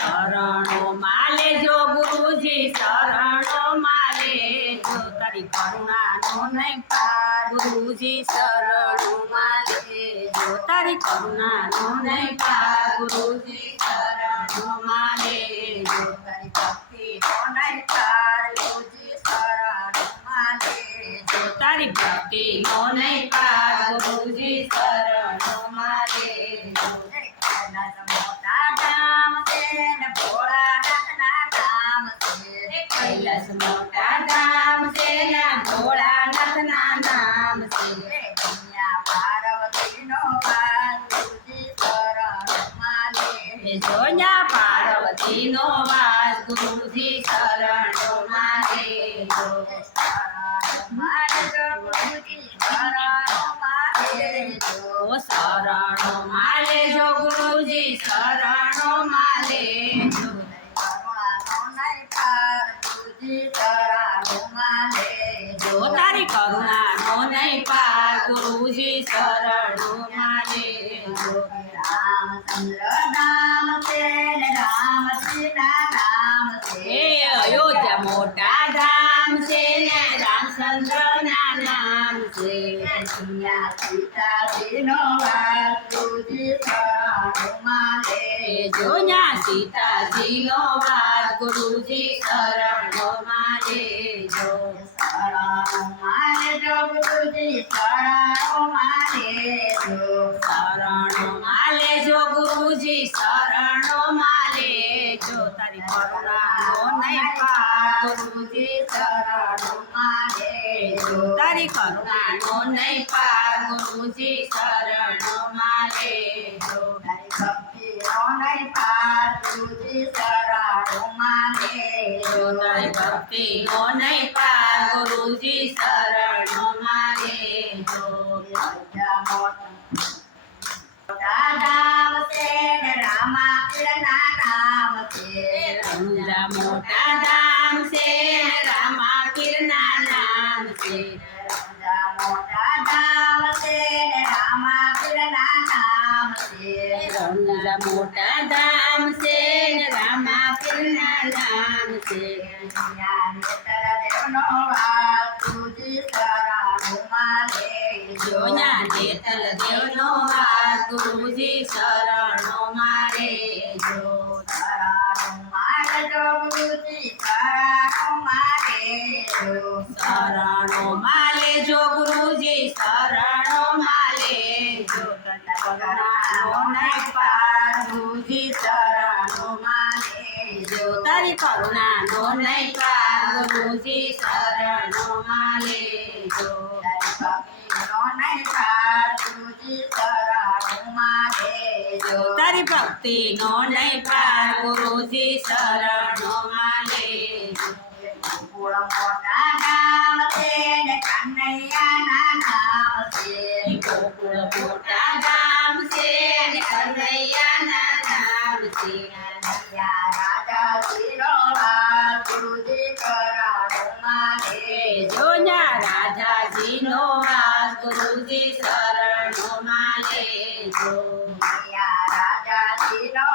શરણો માલે જો ગુરુજી શરણો માલે જો તારી કરુણાનો નહીં પાર ગુરુજી શરણો માલે જો તારી કરુણાનો નહીં પાર ગુરુજી શરણો માલે જો તારી ભક્તિનો નહીં પાર ગુરુજી શરણો માલે જો તારી ભક્તિનો નહીં પાર ગુરુજી શરણો માલે જો કૈલાસ મોટા ધામ છે ને ભોળાનાથના નામ છે પાર્વતીનો વાસ ગુરુજી શરણોમાં લે જોયા પાર્વતીનો વાસ ગુરુજી શરણોમાં લે શરણોમાં લેજો ગુરુજી શરણોમાં લેજો જો તારી કરુણાનો નહીં પાર ગુરુજી શરણોમાં લેજો રામચંદ્ર નામ છે ને રામજીના નામ છે અયોધ્યા મોટા ધામ છે ને રામચંદ્રના નામ છે સીતાજીનો વાસ ગુરુજી શરણોમાં લેજો ન્યા સીતાજીનો વાસ ગુરુજી શરણોમાં લેજો શરણોમાં લેજો ગુરુજી શરણોમાં લેજો શરણોમાં લેજો ગુરુજી શરણોમાં લેજો તારી કરુણાનો નહીં પાર ગુરુજી શરણોમાં લેજો તારી કરુણાનો નહીં પાર ગુરુજી શરણોમાં લેજો તારી ભક્તિનો નહીં પાર ગુરુજી શરણોમાં લેજો તારી ભક્તિનો નહીં પાર ગુરુજી શરણોમાં લેજો મોટા ધામ છે ને રામા પીરના નામ છે રણુજા મોટા ધામ છે ને રામા પીરના નામ છે રણુજા મોટા ધામ છે ને રામા પીરના નામ છે રણુજા મોટા ધામ છે ને રામા પીરના નામ છે દેવનો વાસ ગુરુજી શરણોમાં લેજો નેતલ દેવનો વાસ ગુરુજી શરણોમાં લેજો શરણોમાં લેજો ગુરુજી શરણોમાં લેજો શરણોમાં લેજો ગુરુજી શરણોમાં લેજો કરુણાનો નહીં પાર ગુરુજી શરણોમાં લેજો તારી કરુણાનો નહીં પાર ગુરુજી શરણોમાં લેજો તારી ભક્તિનો નહીં પાર ગુરુજી શરણોમાં લેજો મોટા ધામ છે ને કનૈયાના નામ છે ગોકુળ મોટા ધામ છે ને કનૈયાના નામ છે રાજાજીનો વાસ ગુરુજી શરણોમાં લેજો રાજાજીનો વાસ ગુરુજી શરણોમાં લેજો રાજાજીનો